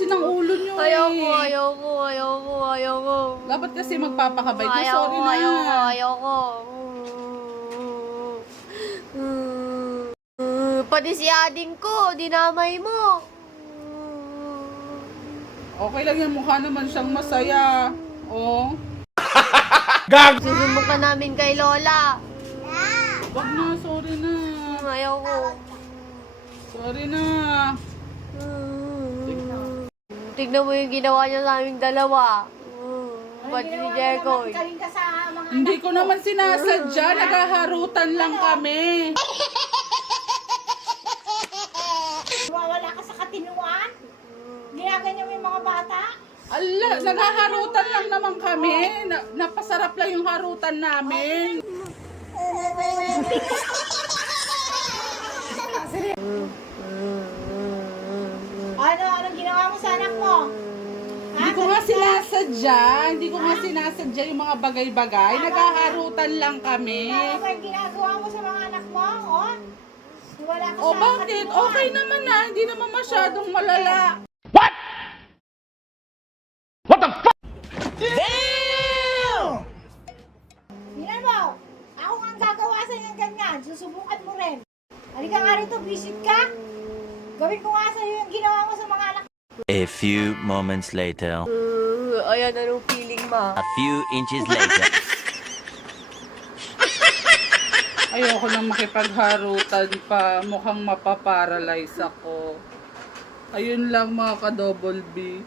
kasi ng ulo nyo eh. Ayoko. Dapat kasi magpapakabay ko. Ayoko, Sorry na. ayoko. Pati si ading ko, dinamay mo. Okay lang yan. Mukha naman siyang masaya. Oh. Susumbong ka namin kay Lola. Wag na. Sorry na. Ayoko. Sorry na. Tignan mo yung ginawa niya sa aming dalawa. Pati si Jericho. Hindi ko naman sinasadya. Naghaharutan lang kami. Wala ka sa katinuan? Ginaganyan mo yung mga bata? Ala, naghaharutan lang naman kami. Napasarap lang yung harutan namin. Anong ginawa mo sa anak mo? Hindi ko nga sinasadya. Hindi ko nga sinasadya yung mga bagay-bagay. Naghaharutan lang kami. Ano ba yung ginagawa mo sa mga anak mo? Oh? Wala ka O sa bakit? katinuan. Okay naman na. Hindi naman masyadong malala. Tingnan mo, ako nga ang gagawa sa ng ganyan. Susubukan mo rin. Halika nga rito, visit ka. Gawin ko nga sa iyo yung ginawa mo sa mga anak. A few moments later. Ayan, anong feeling ma? A few inches later. Ayoko nang makipagharutan pa. Mukhang mapaparalyze ako. Ayun lang mga ka-double B.